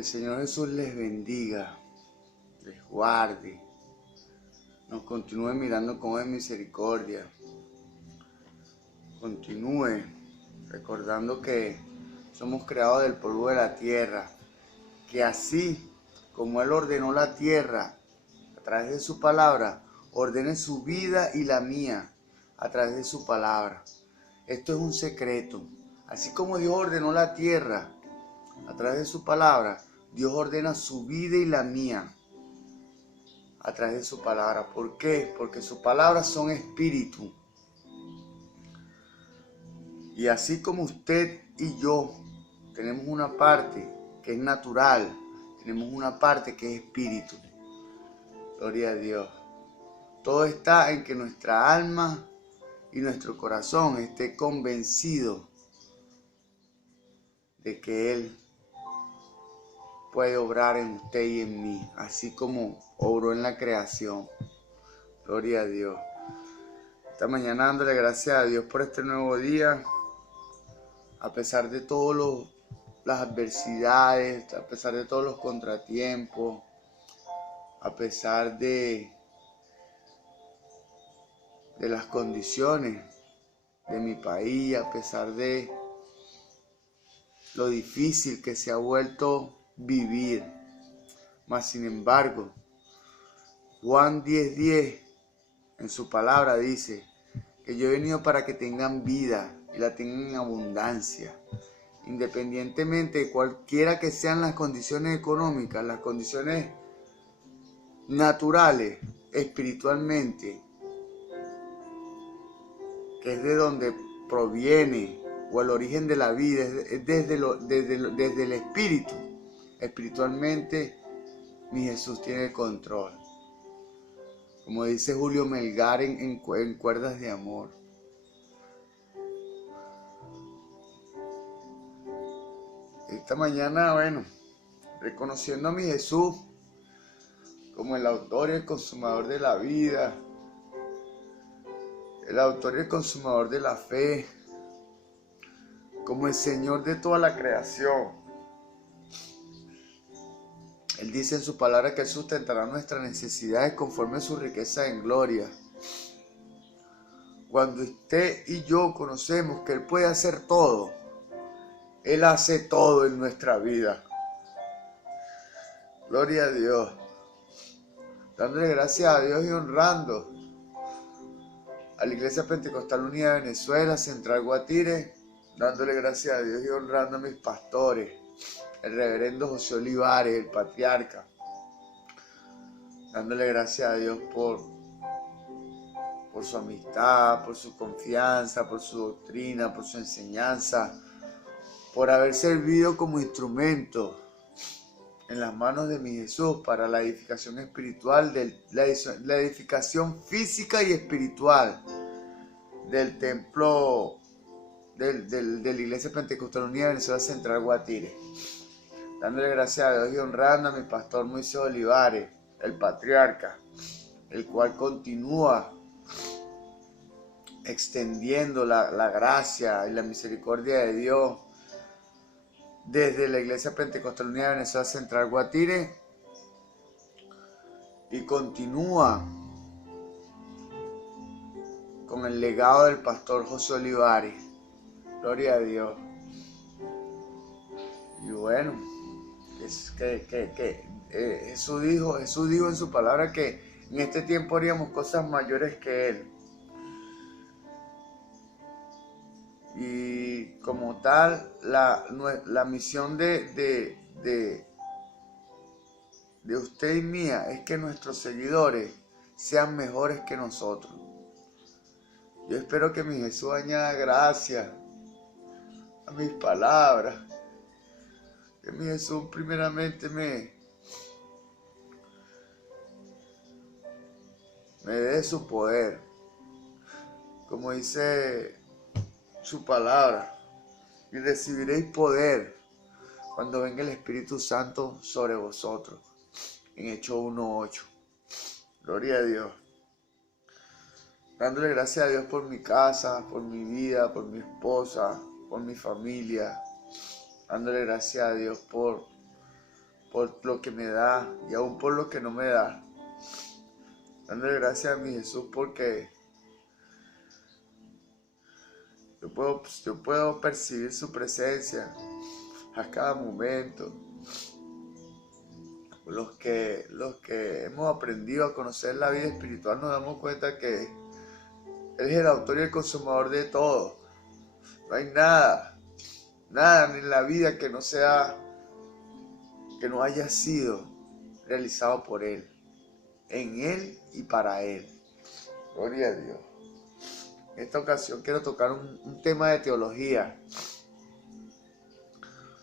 el Señor Jesús les bendiga, les guarde, nos continúe mirando con ojos de misericordia, continúe recordando que somos creados del polvo de la tierra, que así como Él ordenó la tierra a través de su palabra, ordene su vida y la mía a través de su palabra. Esto es un secreto. Así como Dios ordenó la tierra a través de su palabra, Dios ordena su vida y la mía a través de su palabra. ¿Por qué? Porque sus palabras son espíritu. Y así como usted y yo tenemos una parte que es natural, tenemos una parte que es espíritu. Gloria a Dios. Todo está en que nuestra alma y nuestro corazón esté convencido de que Él puede obrar en usted y en mí, así como obró en la creación. Gloria a Dios. Esta mañana dándole gracias a Dios por este nuevo día, a pesar de todas las adversidades, a pesar de todos los contratiempos, a pesar de las condiciones de mi país, a pesar de lo difícil que se ha vuelto vivir. Mas sin embargo, Juan 10:10 en su palabra dice que yo he venido para que tengan vida y la tengan en abundancia. Independientemente de cualquiera que sean las condiciones económicas, las condiciones naturales, espiritualmente, que es de donde proviene o el origen de la vida, es desde el espíritu. Espiritualmente, mi Jesús tiene el control. Como dice Julio Melgar en Cuerdas de Amor. Esta mañana, reconociendo a mi Jesús como el autor y el consumador de la vida, el autor y el consumador de la fe, como el Señor de toda la creación. Él dice en su palabra que Él sustentará nuestras necesidades conforme a su riqueza en gloria. Cuando usted y yo conocemos que Él puede hacer todo, Él hace todo en nuestra vida. Gloria a Dios. Dándole gracias a Dios y honrando a la Iglesia Pentecostal Unida de Venezuela, Central Guatire, dándole gracias a Dios y honrando a mis pastores, el reverendo José Olivares, el patriarca, dándole gracias a Dios por su amistad, por su confianza, por su doctrina, por su enseñanza, por haber servido como instrumento en las manos de mi Jesús para la edificación espiritual, la edificación física y espiritual del templo de la Iglesia Pentecostal Unida de Venezuela Central Guatire. Dándole gracias a Dios y honrando a mi pastor Moisés Olivares, el patriarca, el cual continúa extendiendo la gracia y la misericordia de Dios desde la Iglesia Pentecostal Unida de Venezuela Central Guatire y continúa con el legado del pastor José Olivares. Gloria a Dios. Y bueno, Jesús dijo en su palabra que en este tiempo haríamos cosas mayores que Él. Y como tal, la misión de usted y mía es que nuestros seguidores sean mejores que nosotros. Yo espero que mi Jesús añada gracia a mis palabras. Que mi Jesús primeramente me dé su poder. Como dice su palabra, y recibiréis poder cuando venga el Espíritu Santo sobre vosotros. En Hechos 1:8. Gloria a Dios. Dándole gracias a Dios por mi casa, por mi vida, por mi esposa, por mi familia. Dándole gracias a Dios por por lo que me da y aún por lo que no me da. Dándole gracias a mi Jesús porque yo puedo percibir su presencia a cada momento. Los que hemos aprendido a conocer la vida espiritual nos damos cuenta que Él es el autor y el consumador de todo. No hay nada en la vida que no haya sido realizado por Él, en Él y para Él. Gloria a Dios. En esta ocasión quiero tocar un tema de teología.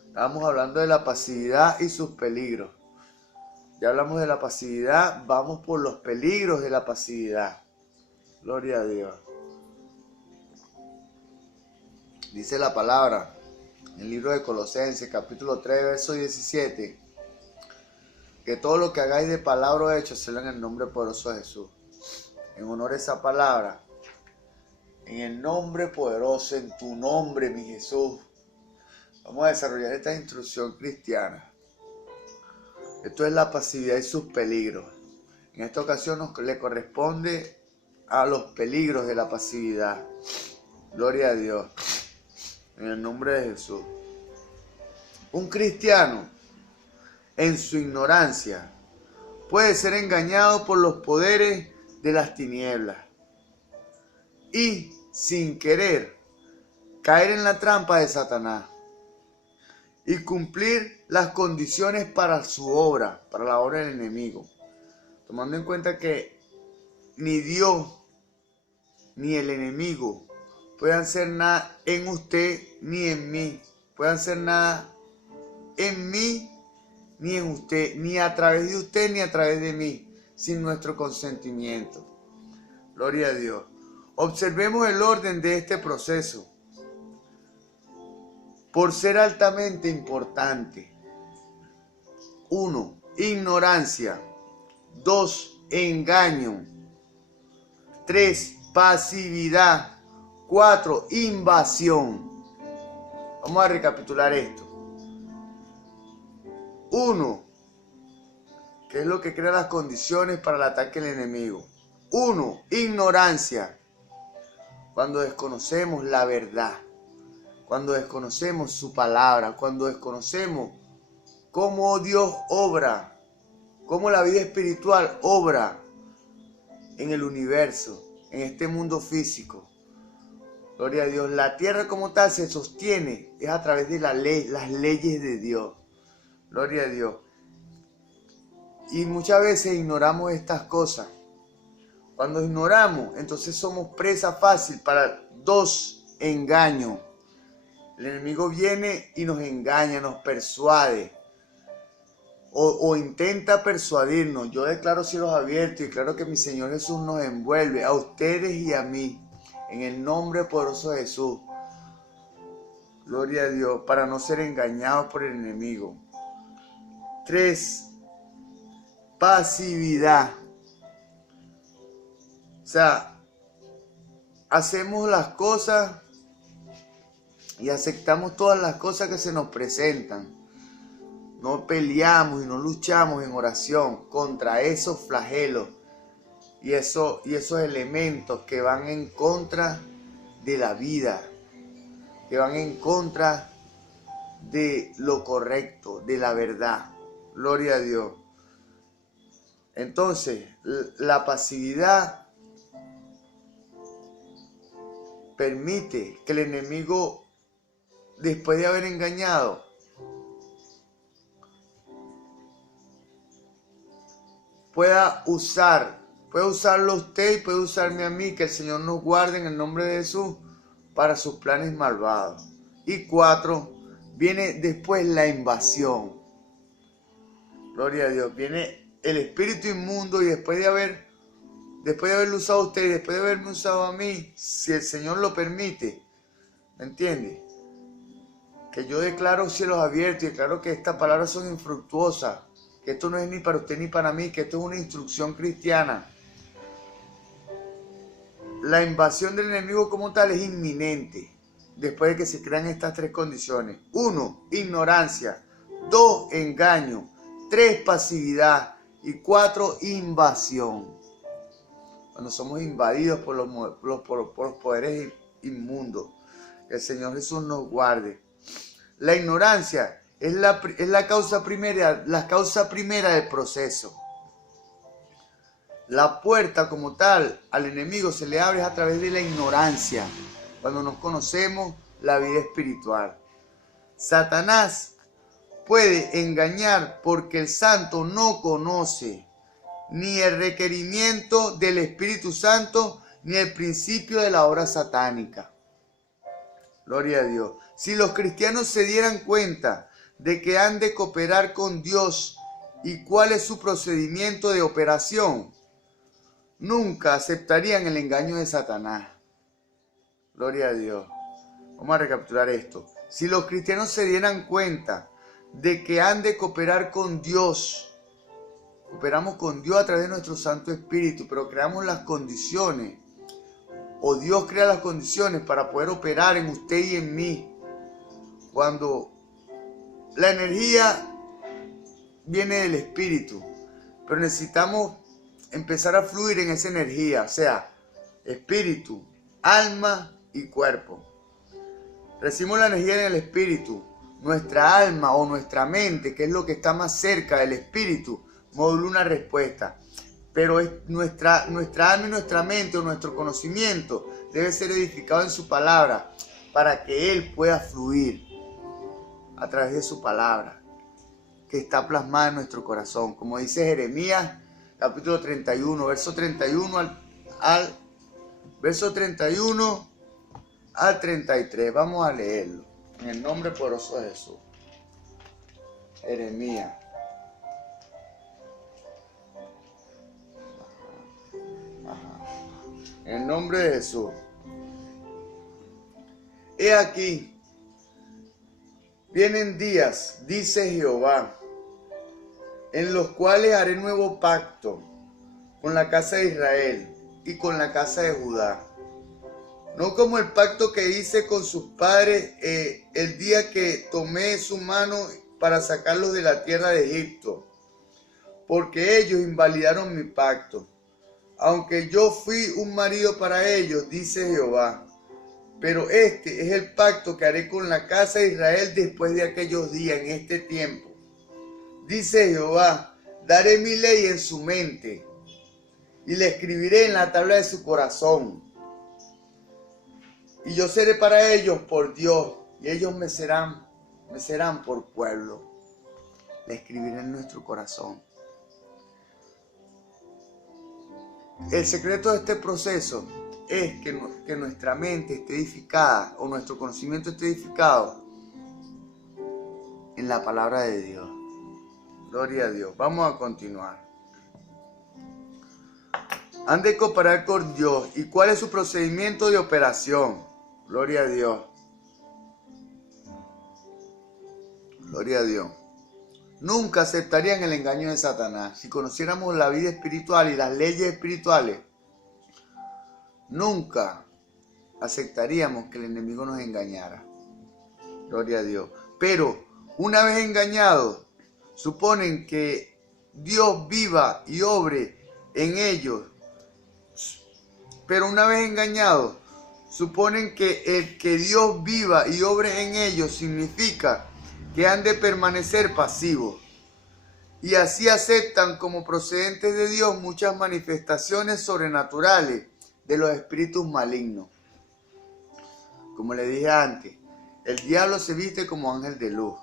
Estábamos hablando de la pasividad y sus peligros. Ya hablamos de la pasividad, vamos por los peligros de la pasividad. Gloria a Dios. Dice la palabra en el libro de Colosenses, capítulo 3, verso 17, que todo lo que hagáis de palabra o hecho, hacedlo en el nombre poderoso de Jesús. En honor a esa palabra, en el nombre poderoso, en tu nombre, mi Jesús, vamos a desarrollar esta instrucción cristiana. Esto es la pasividad y sus peligros. En esta ocasión le corresponde a los peligros de la pasividad. Gloria a Dios. En el nombre de Jesús. Un cristiano, en su ignorancia, puede ser engañado por los poderes de las tinieblas y, sin querer, caer en la trampa de Satanás y cumplir las condiciones para su obra, para la obra del enemigo. Tomando en cuenta que ni Dios ni el enemigo puedan hacer nada en usted ni en mí. Puedan hacer nada en mí ni en usted, ni a través de usted ni a través de mí, sin nuestro consentimiento. Gloria a Dios. Observemos el orden de este proceso, por ser altamente importante. 1. Ignorancia. 2. Engaño. 3. Pasividad. 4. Invasión. Vamos a recapitular esto. 1. ¿Qué es lo que crea las condiciones para el ataque del enemigo? 1. Ignorancia. Cuando desconocemos la verdad. Cuando desconocemos su palabra, cuando desconocemos cómo Dios obra, cómo la vida espiritual obra en el universo, en este mundo físico. Gloria a Dios. La tierra como tal se sostiene, es a través de las leyes de Dios. Gloria a Dios. Y muchas veces ignoramos estas cosas. Cuando ignoramos, entonces somos presa fácil para 2 engaños. El enemigo viene y nos engaña, nos persuade o intenta persuadirnos. Yo declaro cielos abiertos y claro que mi Señor Jesús nos envuelve a ustedes y a mí en el nombre poderoso de Jesús. Gloria a Dios, para no ser engañados por el enemigo. 3. Pasividad. O sea, hacemos las cosas y aceptamos todas las cosas que se nos presentan. No peleamos y no luchamos en oración contra esos flagelos y esos elementos que van en contra de la vida, que van en contra de lo correcto, de la verdad. Gloria a Dios. Entonces, la pasividad permite que el enemigo, después de haber engañado, pueda usarlo a usted y puede usarme a mí, que el Señor nos guarde en el nombre de Jesús para sus planes malvados. Y 4, viene después la invasión. Gloria a Dios. Viene el espíritu inmundo y después de haberlo usado a usted y después de haberme usado a mí, si el Señor lo permite, ¿me entiende? Que yo declaro cielos abiertos y declaro que estas palabras son infructuosas, que esto no es ni para usted ni para mí, que esto es una instrucción cristiana. La invasión del enemigo como tal es inminente, después de que se crean estas 3 condiciones. 1, ignorancia. 2, engaño. 3, pasividad. Y 4, invasión. Cuando somos invadidos por los poderes inmundos. Que el Señor Jesús nos guarde. La ignorancia es la causa primera del proceso. La puerta como tal al enemigo se le abre a través de la ignorancia. Cuando nos conocemos la vida espiritual. Satanás puede engañar porque el santo no conoce ni el requerimiento del Espíritu Santo ni el principio de la obra satánica. Gloria a Dios. Si los cristianos se dieran cuenta de que han de cooperar con Dios y cuál es su procedimiento de operación, nunca aceptarían el engaño de Satanás. Gloria a Dios. Vamos a recapitular esto. Si los cristianos se dieran cuenta de que han de cooperar con Dios, cooperamos con Dios a través de nuestro Santo Espíritu, pero creamos las condiciones, o Dios crea las condiciones para poder operar en usted y en mí. Cuando la energía viene del Espíritu, pero necesitamos empezar a fluir en esa energía, o sea, espíritu, alma y cuerpo. Recibimos la energía en el espíritu. Nuestra alma o nuestra mente, que es lo que está más cerca del espíritu, modula una respuesta. Pero nuestra alma y nuestra mente o nuestro conocimiento debe ser edificado en su palabra para que Él pueda fluir a través de su palabra que está plasmada en nuestro corazón. Como dice Jeremías, capítulo 31, verso 31 verso 31 al 33. Vamos a leerlo en el nombre poderoso de Jesús. Jeremías. En el nombre de Jesús. He aquí, vienen días, dice Jehová, en los cuales haré nuevo pacto con la casa de Israel y con la casa de Judá. No como el pacto que hice con sus padres el día que tomé su mano para sacarlos de la tierra de Egipto, porque ellos invalidaron mi pacto. Aunque yo fui un marido para ellos, dice Jehová. Pero este es el pacto que haré con la casa de Israel después de aquellos días, en este tiempo. Dice Jehová, daré mi ley en su mente y la escribiré en la tabla de su corazón. Y yo seré para ellos por Dios y ellos me serán por pueblo. La escribiré en nuestro corazón. El secreto de este proceso es que nuestra mente esté edificada o nuestro conocimiento esté edificado en la palabra de Dios. Gloria a Dios. Vamos a continuar. Han de cooperar con Dios. ¿Y cuál es su procedimiento de operación? Gloria a Dios. Gloria a Dios. Nunca aceptarían el engaño de Satanás. Si conociéramos la vida espiritual y las leyes espirituales, nunca aceptaríamos que el enemigo nos engañara. Gloria a Dios. Pero una vez engañados, suponen que Dios viva y obre en ellos. Pero una vez engañados, suponen que el que Dios viva y obre en ellos significa que han de permanecer pasivos. Y así aceptan como procedentes de Dios muchas manifestaciones sobrenaturales de los espíritus malignos. Como le dije antes, el diablo se viste como ángel de luz.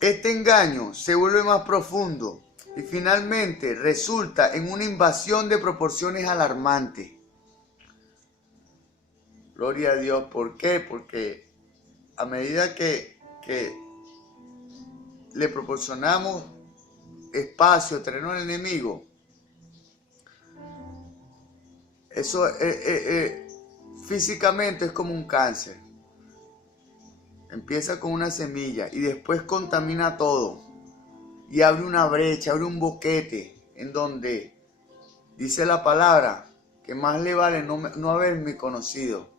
Este engaño se vuelve más profundo y finalmente resulta en una invasión de proporciones alarmantes. Gloria a Dios. ¿Por qué? Porque a medida que le proporcionamos espacio, terreno al enemigo, eso físicamente es como un cáncer. Empieza con una semilla y después contamina todo y abre una brecha, abre un boquete en donde dice la palabra que más le vale no haberme conocido.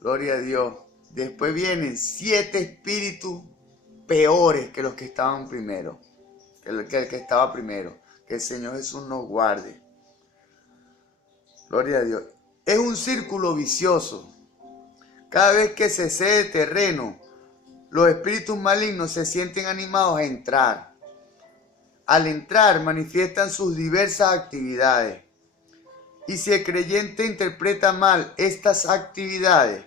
Gloria a Dios. Después vienen 7 espíritus peores que los que estaban primero, que el que estaba primero. Que el Señor Jesús nos guarde. Gloria a Dios. Es un círculo vicioso. Cada vez que se cede terreno, los espíritus malignos se sienten animados a entrar. Al entrar manifiestan sus diversas actividades. Y si el creyente interpreta mal estas actividades,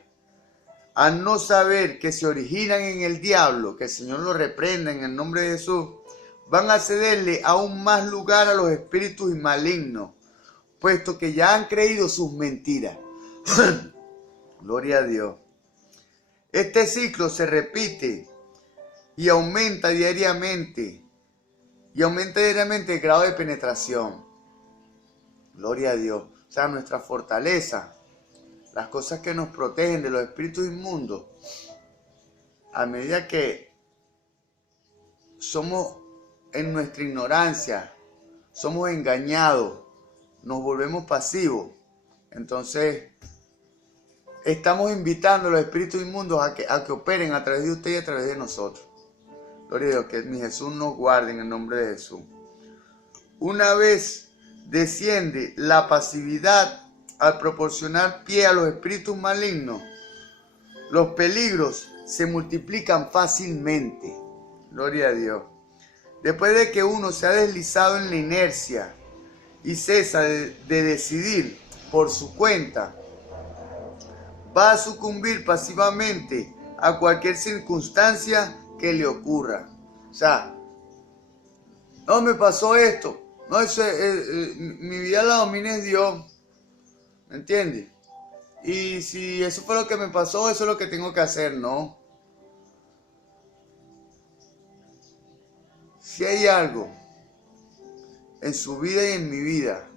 al no saber que se originan en el diablo, que el Señor lo reprenda en el nombre de Jesús, van a cederle aún más lugar a los espíritus malignos, puesto que ya han creído sus mentiras. Gloria a Dios. Este ciclo se repite y aumenta diariamente. Y aumenta diariamente el grado de penetración. Gloria a Dios. O sea, nuestra fortaleza, las cosas que nos protegen de los espíritus inmundos, a medida que somos en nuestra ignorancia, somos engañados, nos volvemos pasivos, entonces estamos invitando a los espíritus inmundos a que operen a través de usted y a través de nosotros. Gloria a Dios, que mi Jesús nos guarde en el nombre de Jesús. Una vez desciende la pasividad al proporcionar pie a los espíritus malignos, los peligros se multiplican fácilmente. Gloria a Dios. Después de que uno se ha deslizado en la inercia y cesa de decidir por su cuenta, va a sucumbir pasivamente a cualquier circunstancia que le ocurra. O sea, no me pasó esto, no, mi vida la domina Dios, ¿me entiendes? Y si eso fue lo que me pasó, eso es lo que tengo que hacer, ¿no? Si hay algo en su vida y en mi vida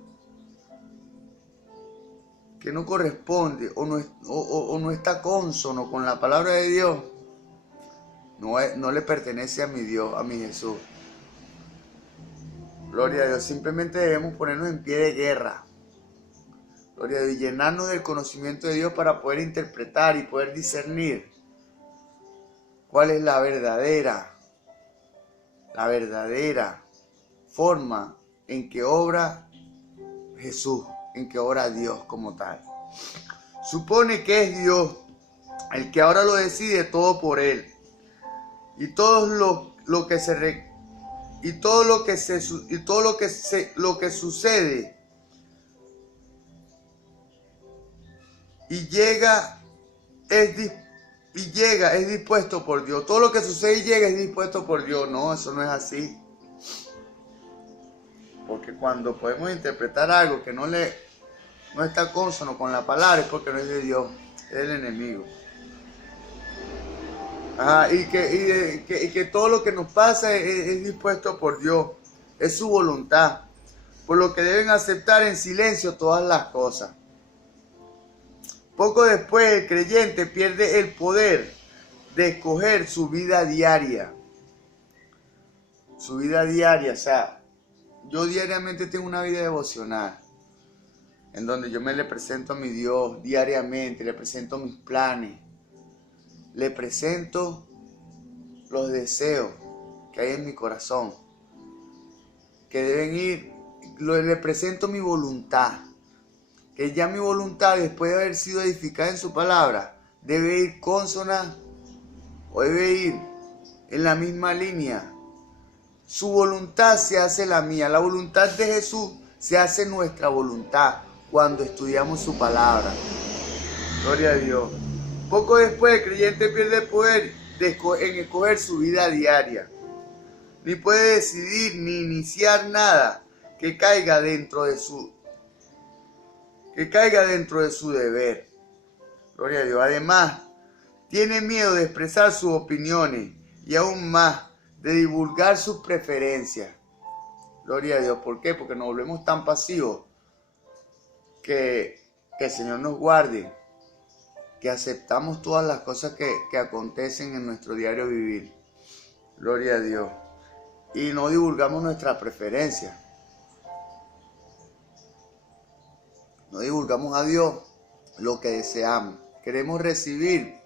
que no corresponde o no está cónsono con la palabra de Dios, no le pertenece a mi Dios, a mi Jesús. Gloria a Dios. Simplemente debemos ponernos en pie de guerra. Gloria a Dios. Y llenarnos del conocimiento de Dios para poder interpretar y poder discernir cuál es la verdadera forma en que obra Jesús, en que obra Dios como tal. Supone que es Dios el que ahora lo decide todo por él. Y todo lo que sucede es dispuesto por Dios. Todo lo que sucede y llega es dispuesto por Dios. No, eso no es así. Porque cuando podemos interpretar algo que no está cónsono con la palabra, es porque no es de Dios, es del enemigo. Y que todo lo que nos pasa es dispuesto por Dios, es su voluntad, por lo que deben aceptar en silencio todas las cosas. Poco después el creyente pierde el poder de escoger su vida diaria. Su vida diaria, o sea, yo diariamente tengo una vida devocional, en donde yo me le presento a mi Dios diariamente, le presento mis planes, le presento los deseos que hay en mi corazón, que deben ir, le presento mi voluntad, que ya mi voluntad, después de haber sido edificada en su palabra, debe ir consona o debe ir en la misma línea. Su voluntad se hace la mía, la voluntad de Jesús se hace nuestra voluntad cuando estudiamos su palabra. Gloria a Dios. Poco después el creyente pierde el poder en escoger su vida diaria. Ni puede decidir ni iniciar nada que caiga dentro de su deber. Gloria a Dios. Además, tiene miedo de expresar sus opiniones y aún más de divulgar sus preferencias. Gloria a Dios. ¿Por qué? Porque nos volvemos tan pasivos que el Señor nos guarde, que aceptamos todas las cosas que acontecen en nuestro diario vivir. Gloria a Dios. Y no divulgamos nuestras preferencias. No divulgamos a Dios lo que deseamos. Queremos recibir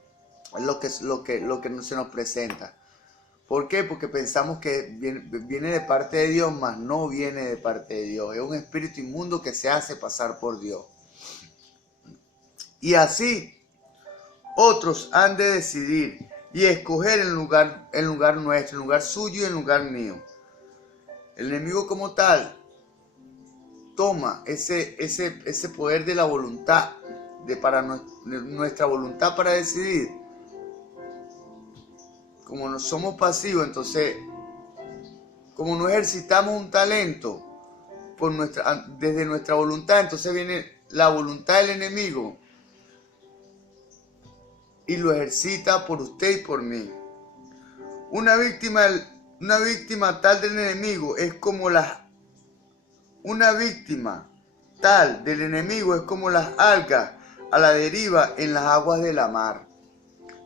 lo que se nos presenta. ¿Por qué? Porque pensamos que viene de parte de Dios, mas no viene de parte de Dios. Es un espíritu inmundo que se hace pasar por Dios. Y así otros han de decidir y escoger el lugar nuestro, el lugar suyo y el lugar mío. El enemigo como tal toma ese poder de la voluntad, nuestra voluntad para decidir. Como no somos pasivos, entonces, como no ejercitamos un talento desde nuestra voluntad, entonces viene la voluntad del enemigo y lo ejercita por usted y por mí. Una víctima tal del enemigo es como las algas a la deriva en las aguas de la mar.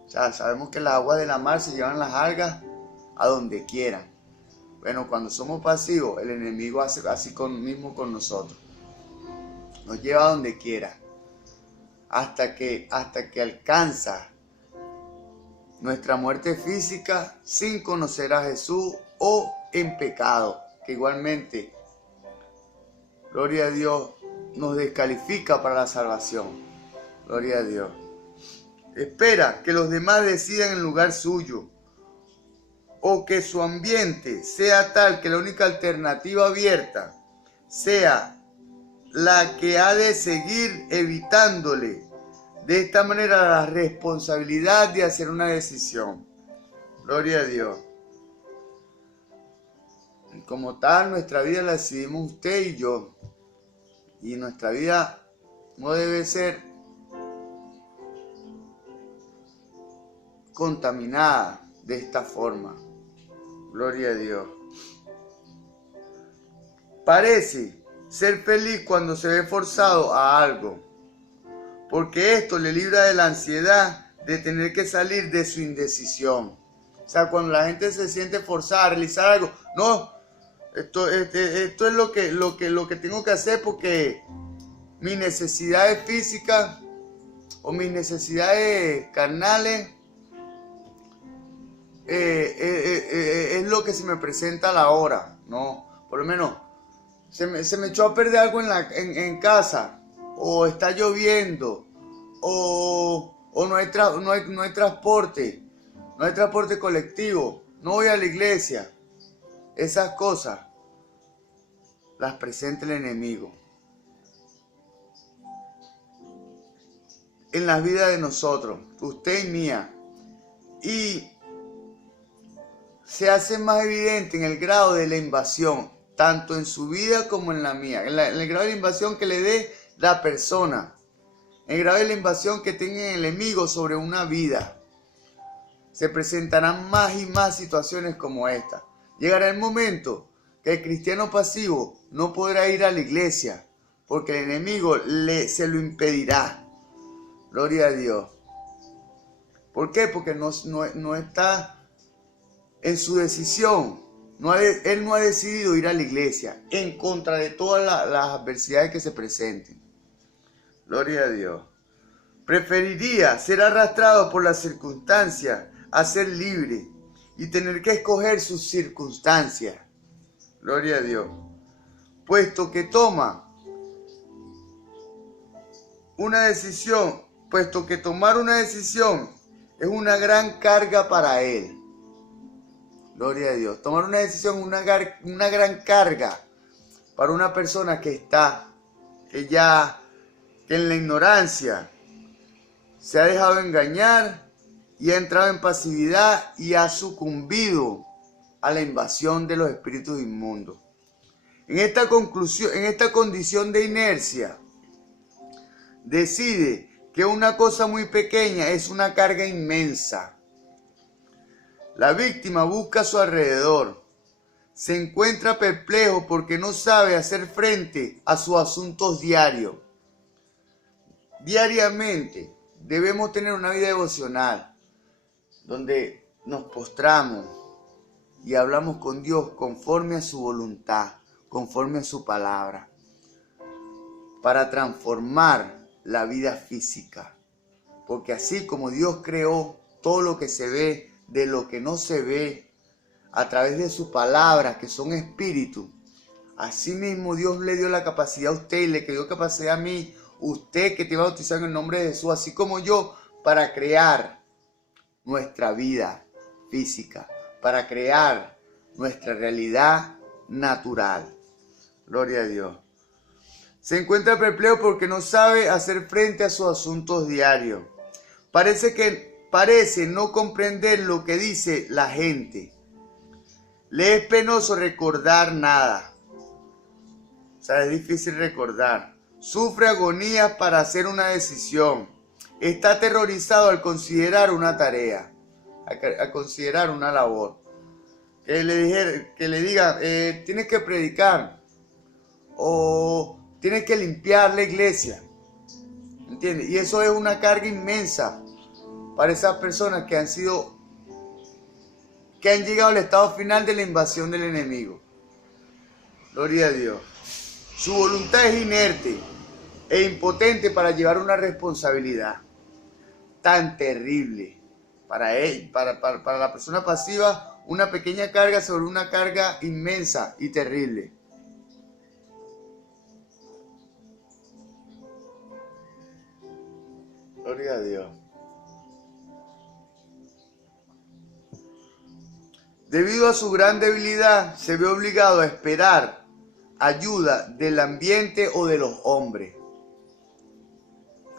O sea, sabemos que las aguas de la mar se llevan las algas a donde quieran. Bueno, cuando somos pasivos, el enemigo hace así mismo con nosotros. Nos lleva a donde quiera. Hasta que alcanza nuestra muerte física sin conocer a Jesús o en pecado. Que igualmente, gloria a Dios, nos descalifica para la salvación. Gloria a Dios. Espera que los demás decidan en lugar suyo, o que su ambiente sea tal que la única alternativa abierta sea la que ha de seguir evitándole de esta manera la responsabilidad de hacer una decisión. Gloria a Dios. Como tal, nuestra vida la decidimos usted y yo, y nuestra vida no debe ser contaminada de esta forma. Gloria a Dios. Parece ser feliz cuando se ve forzado a algo, porque esto le libra de la ansiedad de tener que salir de su indecisión. O sea, cuando la gente se siente forzada a realizar algo, no, esto es lo que tengo que hacer porque mis necesidades físicas o mis necesidades carnales es lo que se me presenta a la hora, ¿no? Por lo menos se me echó a perder algo en casa, o está lloviendo, o no hay transporte, no hay transporte colectivo, no voy a la iglesia. Esas cosas las presenta el enemigo en la vida de nosotros, usted y mía, y se hace más evidente en el grado de la invasión, tanto en su vida como en la mía, en el grado de la invasión que le dé la persona, en el grado de la invasión que tenga el enemigo sobre una vida. Se presentarán más y más situaciones como esta. Llegará el momento que el cristiano pasivo no podrá ir a la iglesia, porque el enemigo se lo impedirá. Gloria a Dios. ¿Por qué? Porque no está en su decisión. Él no ha decidido ir a la iglesia en contra de todas las adversidades que se presenten. Gloria a Dios. Preferiría ser arrastrado por las circunstancias a ser libre y tener que escoger sus circunstancias. Gloria a Dios. Puesto que tomar una decisión es una gran carga para él. Gloria a Dios. Tomar una decisión es una gran carga para una persona que en la ignorancia se ha dejado engañar y ha entrado en pasividad y ha sucumbido a la invasión de los espíritus inmundos. En esta condición de inercia, decide que una cosa muy pequeña es una carga inmensa. La víctima busca a su alrededor. Se encuentra perplejo porque no sabe hacer frente a sus asuntos diarios. Diariamente debemos tener una vida devocional donde nos postramos y hablamos con Dios conforme a su voluntad, conforme a su palabra, para transformar la vida física. Porque así como Dios creó todo lo que se ve, de lo que no se ve, a través de sus palabras, que son espíritu. Asimismo, Dios le dio la capacidad a usted y le dio capacidad a mí, usted que te va a bautizar en el nombre de Jesús, así como yo, para crear nuestra vida física, para crear nuestra realidad natural. Gloria a Dios. Se encuentra perplejo porque no sabe hacer frente a sus asuntos diarios. Parece no comprender lo que dice la gente. Le es penoso recordar nada. O sea, es difícil recordar. Sufre agonías para hacer una decisión. Está aterrorizado al considerar una tarea, al considerar una labor. Que le diga, tienes que predicar o tienes que limpiar la iglesia. ¿Entiendes? Y eso es una carga inmensa para esas personas que han llegado al estado final de la invasión del enemigo. Gloria a Dios. Su voluntad es inerte e impotente para llevar una responsabilidad tan terrible. Para la persona pasiva, una pequeña carga sobre una carga inmensa y terrible. Gloria a Dios. Debido a su gran debilidad, se ve obligado a esperar ayuda del ambiente o de los hombres.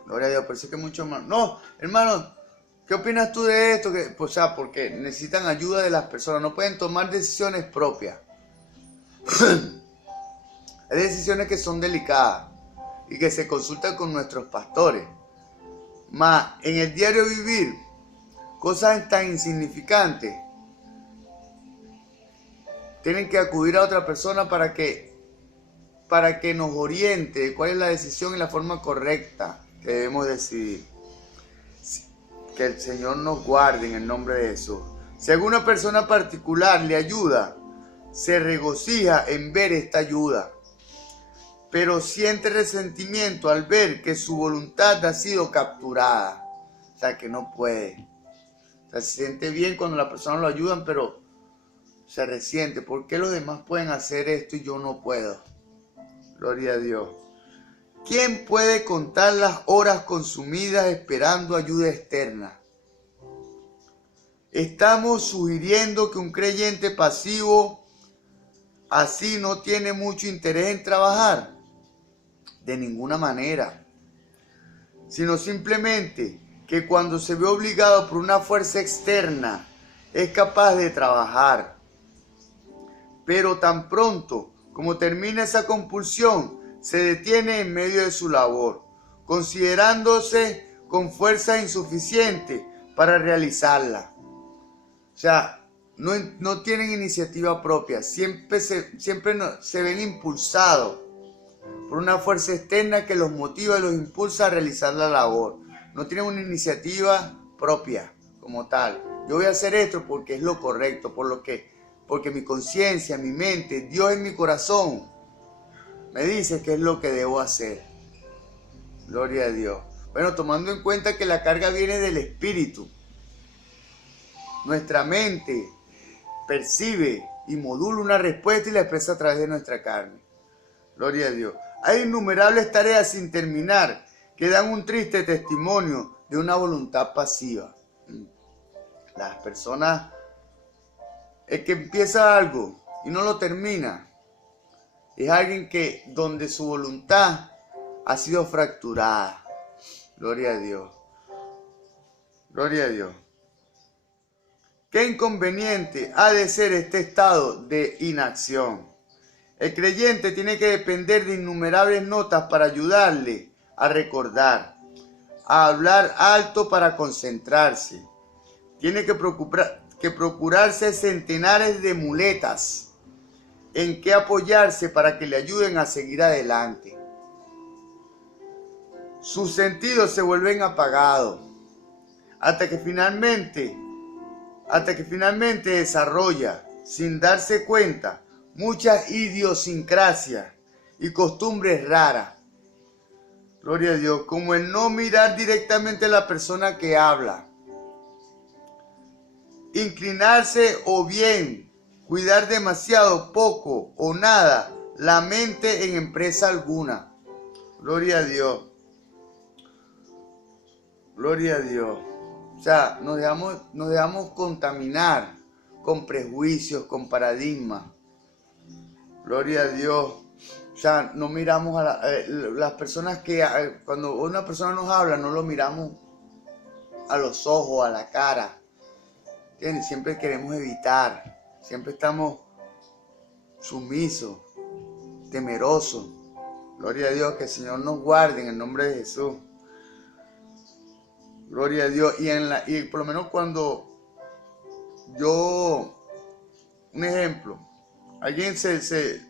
Gloria a Dios, parece que muchos hermanos. No, hermano, ¿qué opinas tú de esto? Porque necesitan ayuda de las personas, no pueden tomar decisiones propias. Hay decisiones que son delicadas y que se consultan con nuestros pastores. Mas en el diario vivir, cosas tan insignificantes, tienen que acudir a otra persona para que nos oriente de cuál es la decisión y la forma correcta que debemos decidir. Que el Señor nos guarde en el nombre de Jesús. Si alguna persona particular le ayuda, se regocija en ver esta ayuda, pero siente resentimiento al ver que su voluntad ha sido capturada. O sea, que no puede. O sea, se siente bien cuando las personas lo ayudan, pero se resiente. ¿Por qué los demás pueden hacer esto y yo no puedo? Gloria a Dios. ¿Quién puede contar las horas consumidas esperando ayuda externa? Estamos sugiriendo que un creyente pasivo así no tiene mucho interés en trabajar. De ninguna manera. Sino simplemente que cuando se ve obligado por una fuerza externa, es capaz de trabajar. Pero tan pronto como termina esa compulsión, se detiene en medio de su labor, considerándose con fuerza insuficiente para realizarla. O sea, no tienen iniciativa propia, siempre se ven impulsados por una fuerza externa que los motiva y los impulsa a realizar la labor. No tienen una iniciativa propia como tal. Yo voy a hacer esto porque es lo correcto, porque mi conciencia, mi mente, Dios en mi corazón me dice qué es lo que debo hacer. Gloria a Dios. Bueno, tomando en cuenta que la carga viene del espíritu. Nuestra mente percibe y modula una respuesta y la expresa a través de nuestra carne. Gloria a Dios. Hay innumerables tareas sin terminar que dan un triste testimonio de una voluntad pasiva. Las personas, el que empieza algo y no lo termina, es alguien donde su voluntad ha sido fracturada. Gloria a Dios. Gloria a Dios. Qué inconveniente ha de ser este estado de inacción. El creyente tiene que depender de innumerables notas para ayudarle a recordar, a hablar alto para concentrarse. Tiene que procurarse centenares de muletas en que apoyarse para que le ayuden a seguir adelante. Sus sentidos se vuelven apagados hasta que finalmente desarrolla, sin darse cuenta, muchas idiosincrasias y costumbres raras. Gloria a Dios, como el no mirar directamente a la persona que habla, inclinarse o bien cuidar demasiado, poco o nada la mente en empresa alguna. Gloria a Dios. Gloria a Dios. O sea, nos dejamos contaminar con prejuicios, con paradigmas. Gloria a Dios. O sea, no miramos a las personas que cuando una persona nos habla, no lo miramos a los ojos, a la cara. ¿Entiendes? Siempre queremos evitar. Siempre estamos sumisos, temerosos. Gloria a Dios, que el Señor nos guarde en el nombre de Jesús. Gloria a Dios. Y por lo menos cuando un ejemplo, alguien se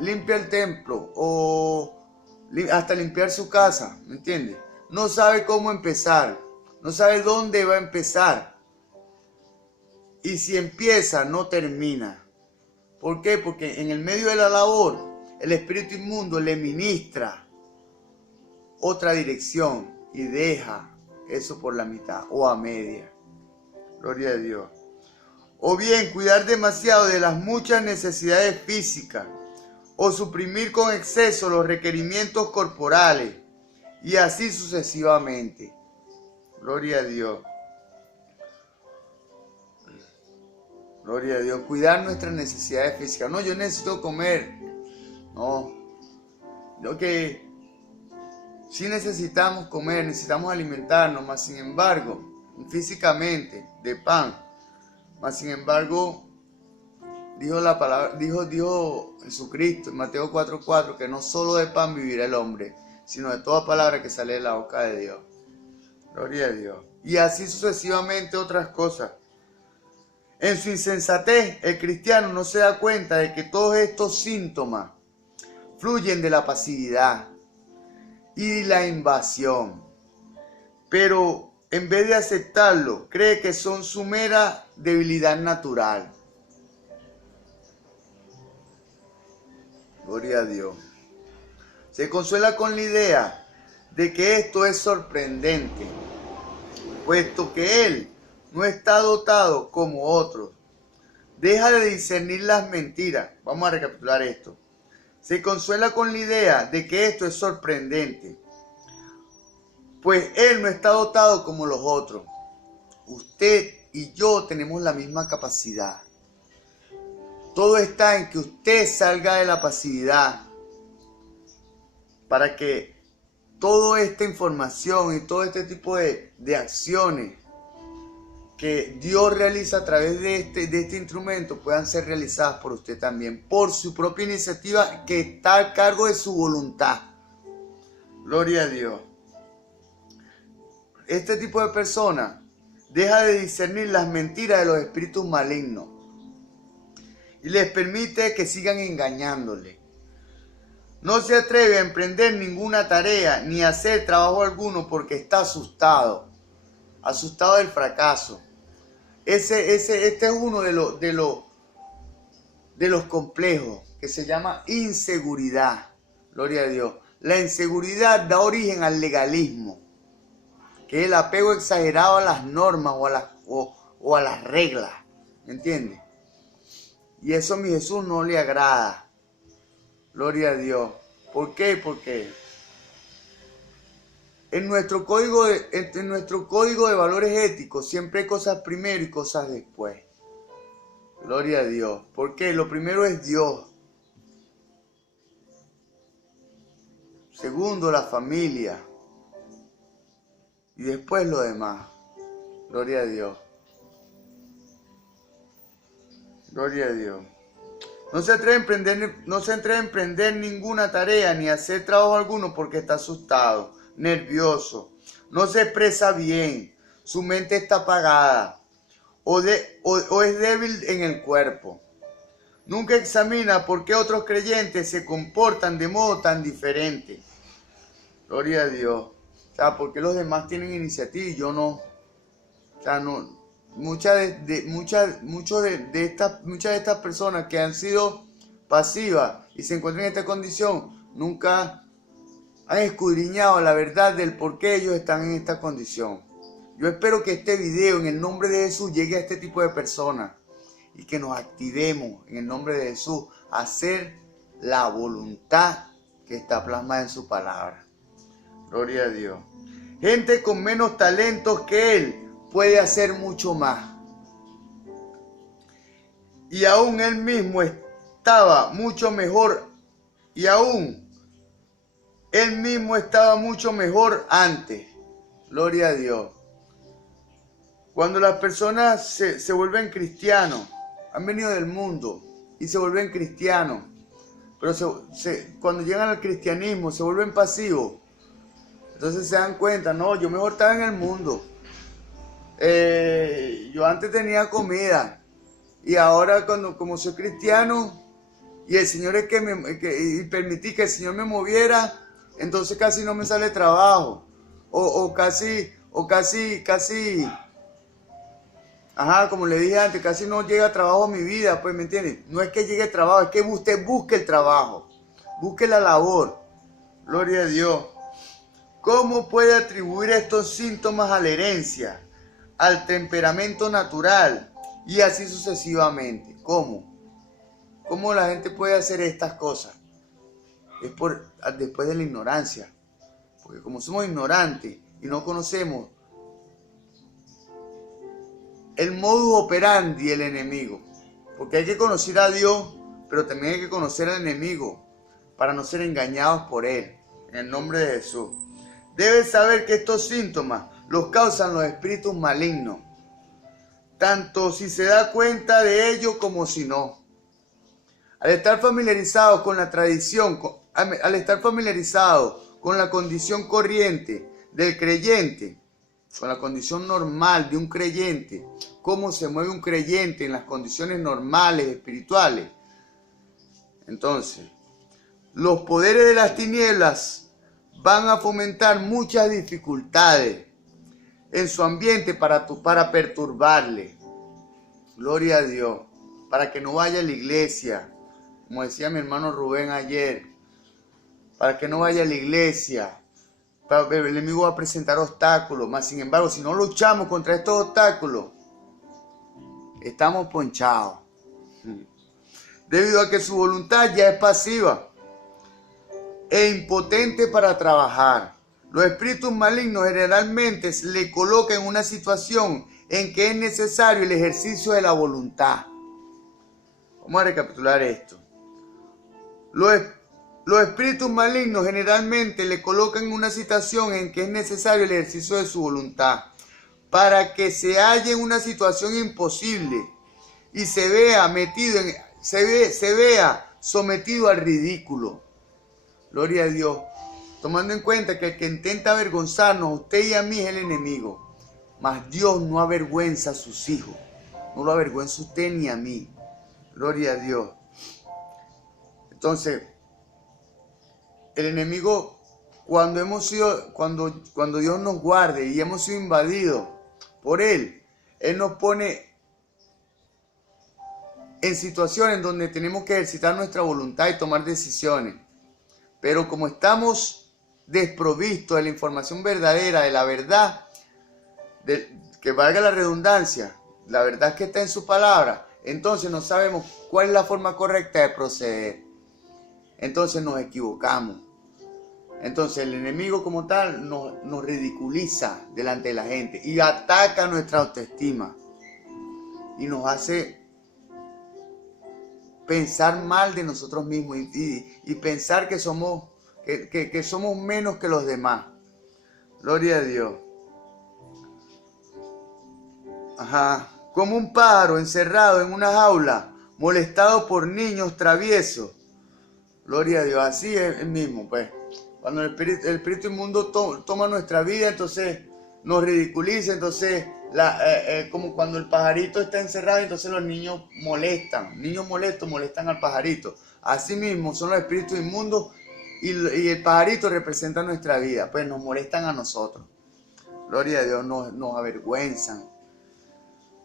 limpia el templo o hasta limpiar su casa, ¿me entiendes? No sabe cómo empezar, no sabe dónde va a empezar. Y si empieza, no termina. ¿Por qué? Porque en el medio de la labor, el espíritu inmundo le ministra otra dirección y deja eso por la mitad o a media. Gloria a Dios. O bien cuidar demasiado de las muchas necesidades físicas o suprimir con exceso los requerimientos corporales y así sucesivamente. Gloria a Dios. Gloria a Dios. Cuidar nuestras necesidades físicas. No, yo necesito comer. No. Lo que sí necesitamos comer, necesitamos alimentarnos, mas sin embargo, físicamente, de pan. Mas sin embargo, dijo la palabra, dijo Jesucristo en Mateo 4:4 que no solo de pan vivirá el hombre, sino de toda palabra que sale de la boca de Dios. Gloria a Dios. Y así sucesivamente otras cosas. En su insensatez, el cristiano no se da cuenta de que todos estos síntomas fluyen de la pasividad y la invasión. Pero en vez de aceptarlo, cree que son su mera debilidad natural. Gloria a Dios. Se consuela con la idea de que esto es sorprendente, puesto que él no está dotado como otros. Deja de discernir las mentiras. Vamos a recapitular esto. Se consuela con la idea de que esto es sorprendente, pues él no está dotado como los otros. Usted y yo tenemos la misma capacidad. Todo está en que usted salga de la pasividad para que toda esta información y todo este tipo de acciones que Dios realiza a través de este instrumento puedan ser realizadas por usted también, por su propia iniciativa que está a cargo de su voluntad. Gloria a Dios. Este tipo de personas deja de discernir las mentiras de los espíritus malignos y les permite que sigan engañándole. No se atreve a emprender ninguna tarea ni a hacer trabajo alguno porque está asustado del fracaso. Este es uno de los complejos que se llama inseguridad. Gloria a Dios. La inseguridad da origen al legalismo, que es el apego exagerado a las normas o a las reglas. ¿Me entiendes? Y eso a mi Jesús no le agrada. Gloria a Dios. ¿Por qué? Porque en nuestro código de valores éticos siempre hay cosas primero y cosas después. Gloria a Dios. ¿Por qué? Lo primero es Dios. Segundo, la familia. Y después lo demás. Gloria a Dios. Gloria a Dios. No se atreve a emprender ninguna tarea ni a hacer trabajo alguno porque está asustado, nervioso, no se expresa bien, su mente está apagada o es débil en el cuerpo. Nunca examina por qué otros creyentes se comportan de modo tan diferente. Gloria a Dios. O sea, porque los demás tienen iniciativa y yo no. O sea, no. Muchas de estas personas que han sido pasivas y se encuentran en esta condición nunca han escudriñado la verdad del por qué ellos están en esta condición. Yo espero que este video en el nombre de Jesús llegue a este tipo de personas y que nos activemos en el nombre de Jesús a hacer la voluntad que está plasmada en su palabra. Gloria a Dios. Gente con menos talentos que él puede hacer mucho más. Y aún él mismo estaba mucho mejor. Y aún él mismo estaba mucho mejor antes. Gloria a Dios. Cuando las personas se vuelven cristianos, han venido del mundo y se vuelven cristianos, pero cuando llegan al cristianismo se vuelven pasivos. Entonces se dan cuenta, no, yo mejor estaba en el mundo. Yo antes tenía comida y ahora como soy cristiano y el Señor es y permití que el Señor me moviera, entonces casi no me sale trabajo. Como le dije antes, casi no llega trabajo a mi vida, pues, ¿me entiendes? No es que llegue trabajo, es que usted busque el trabajo, busque la labor. Gloria a Dios. ¿Cómo puede atribuir estos síntomas a la herencia, al temperamento natural y así sucesivamente? ¿Cómo? ¿Cómo la gente puede hacer estas cosas? Es después de la ignorancia. Porque como somos ignorantes y no conocemos el modus operandi del enemigo, porque hay que conocer a Dios, pero también hay que conocer al enemigo para no ser engañados por él, en el nombre de Jesús. Debes saber que estos síntomas los causan los espíritus malignos, tanto si se da cuenta de ello como si no. Al estar familiarizados con la tradición, al estar familiarizados con la condición corriente del creyente, con la condición normal de un creyente, cómo se mueve un creyente en las condiciones normales, espirituales. Entonces, los poderes de las tinieblas van a fomentar muchas dificultades en su ambiente para perturbarle. Gloria a Dios. Para que no vaya a la iglesia. Como decía mi hermano Rubén ayer. Para que no vaya a la iglesia. El enemigo va a presentar obstáculos. Mas sin embargo, si no luchamos contra estos obstáculos, estamos ponchados. Debido a que su voluntad ya es pasiva e impotente para trabajar. Los espíritus malignos generalmente le colocan en una situación en que es necesario el ejercicio de la voluntad. Vamos a recapitular esto. Los espíritus malignos generalmente le colocan en una situación en que es necesario el ejercicio de su voluntad para que se halle en una situación imposible y se vea sometido al ridículo. Gloria a Dios. Tomando en cuenta que el que intenta avergonzarnos a usted y a mí es el enemigo. Mas Dios no avergüenza a sus hijos. No lo avergüenza a usted ni a mí. Gloria a Dios. Entonces, el enemigo, cuando Dios nos guarde y hemos sido invadidos por Él nos pone en situaciones donde tenemos que ejercitar nuestra voluntad y tomar decisiones. Pero como estamos desprovistos de la información verdadera, de la verdad, que valga la redundancia, la verdad que está en su palabra, entonces no sabemos cuál es la forma correcta de proceder. Entonces nos equivocamos. Entonces el enemigo como tal nos ridiculiza delante de la gente y ataca nuestra autoestima y nos hace pensar mal de nosotros mismos y pensar que somos menos que los demás. Gloria a Dios. Como un pájaro encerrado en una jaula, molestado por niños traviesos. Gloria a Dios. Así es el mismo, pues. Cuando el espíritu inmundo toma nuestra vida, entonces nos ridiculiza, entonces como cuando el pajarito está encerrado, entonces los niños molestan. Niños molestos molestan al pajarito. Así mismo son los espíritus inmundos y el pajarito representa nuestra vida, pues nos molestan a nosotros. Gloria a Dios, nos avergüenzan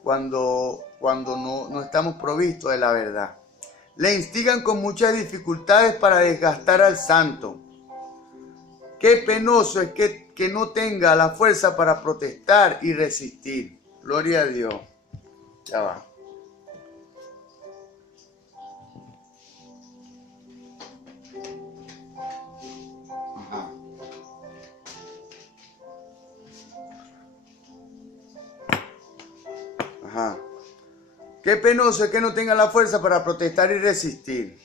cuando no estamos provistos de la verdad. Le instigan con muchas dificultades para desgastar al santo. Qué penoso es que que no tenga la fuerza para protestar y resistir. Gloria a Dios. Ya va. Ajá. Ajá. Qué penoso es que no tenga la fuerza para protestar y resistir.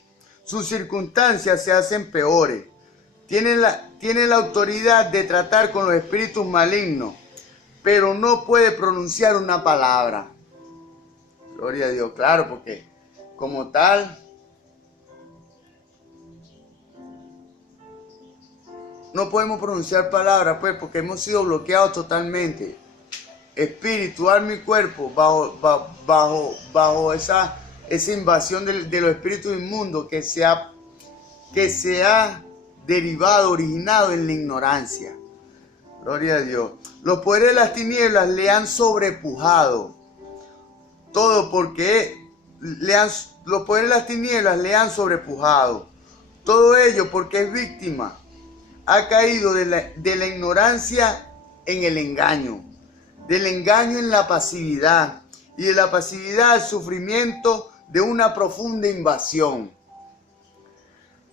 Sus circunstancias se hacen peores. Tiene la autoridad de tratar con los espíritus malignos, pero no puede pronunciar una palabra. Gloria a Dios, claro, porque como tal, no podemos pronunciar palabras, pues, porque hemos sido bloqueados totalmente. Espíritu, alma y cuerpo, bajo esa invasión de los espíritus inmundos que se ha derivado, originado en la ignorancia. Gloria a Dios. Los poderes de las tinieblas le han sobrepujado. Todo porque los poderes de las tinieblas le han sobrepujado. Todo ello porque es víctima. Ha caído de la ignorancia en el engaño. Del engaño en la pasividad. Y de la pasividad al sufrimiento de una profunda invasión.